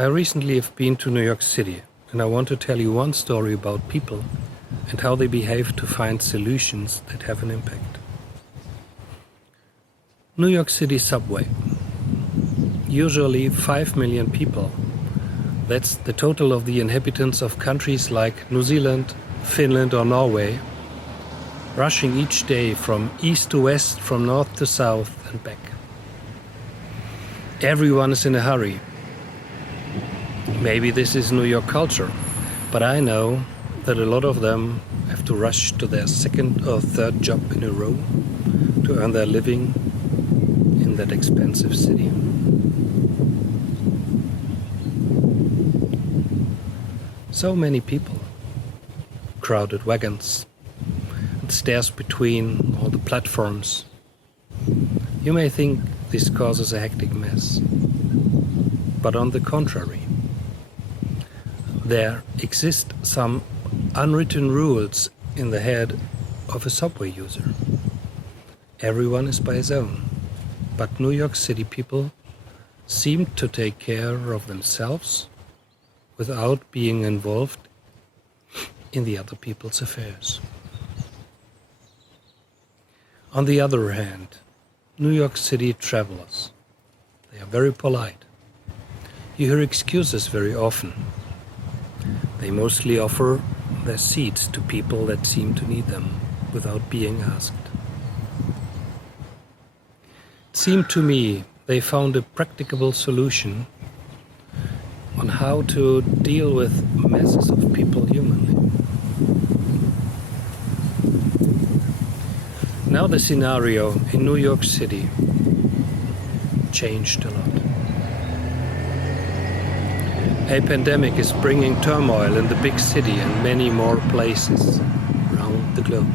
I recently have been to New York City, and I want to tell you one story about people and how they behave to find solutions that have an impact. New York City subway. Usually 5 million people. That's the total of the inhabitants of countries like New Zealand, Finland or Norway, rushing each day from east to west, from north to south and back. Everyone is in a hurry. Maybe this is New York culture, but I know that a lot of them have to rush to their second or third job in a row to earn their living in that expensive city. So many people, crowded wagons, and stairs between all the platforms. You may think this causes a hectic mess, but on the contrary, there exist some unwritten rules in the head of a subway user. Everyone is by his own, but New York City people seem to take care of themselves without being involved in the other people's affairs. On the other hand, New York City travelers, they are very polite. You hear excuses very often. They mostly offer their seats to people that seem to need them without being asked. It seemed to me they found a practicable solution on how to deal with masses of people humanly. Now the scenario in New York City changed a lot. A pandemic is bringing turmoil in the big city and many more places around the globe.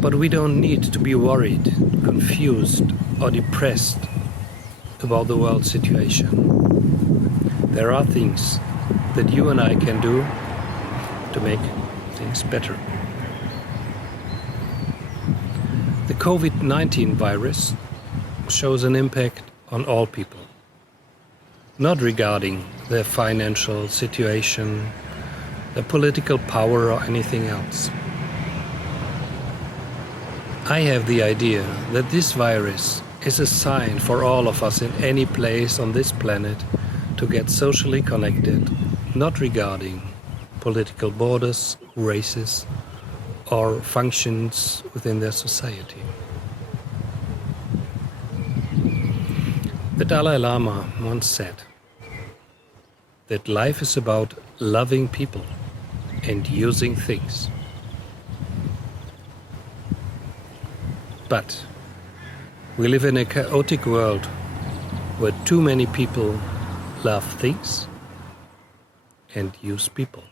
But we don't need to be worried, confused or depressed about the world situation. There are things that you and I can do to make things better. The COVID-19 virus shows an impact on all people, not regarding their financial situation, their political power or anything else. I have the idea that this virus is a sign for all of us in any place on this planet to get socially connected, not regarding political borders, races, or functions within their society. The Dalai Lama once said that life is about loving people and using things. But we live in a chaotic world where too many people love things and use people.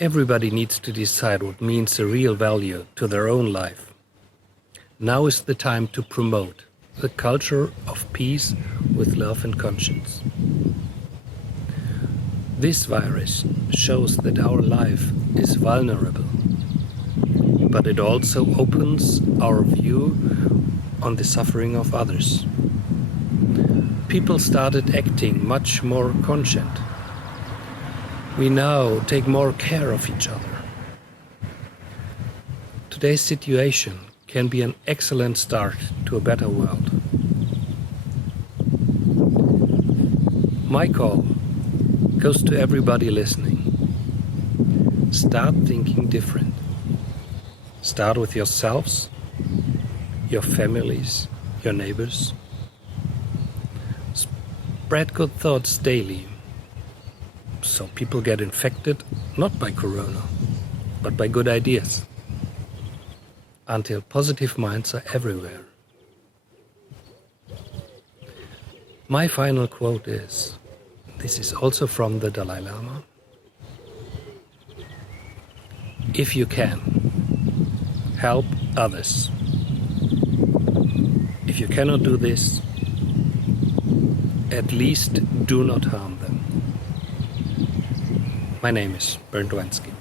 Everybody needs to decide what means a real value to their own life. Now is the time to promote the culture of peace with love and conscience. This virus shows that our life is vulnerable, but it also opens our view on the suffering of others. People started acting much more conscient. We now take more care of each other. Today's situation can be an excellent start to a better world. My call goes to everybody listening. Start thinking different. Start with yourselves, your families, your neighbors. Spread good thoughts daily, so people get infected not by corona, but by good ideas, until positive minds are everywhere. My final quote is, this is also from the Dalai Lama: if you can, help others. If you cannot do this, at least do not harm them. My name is Bernd Wenske.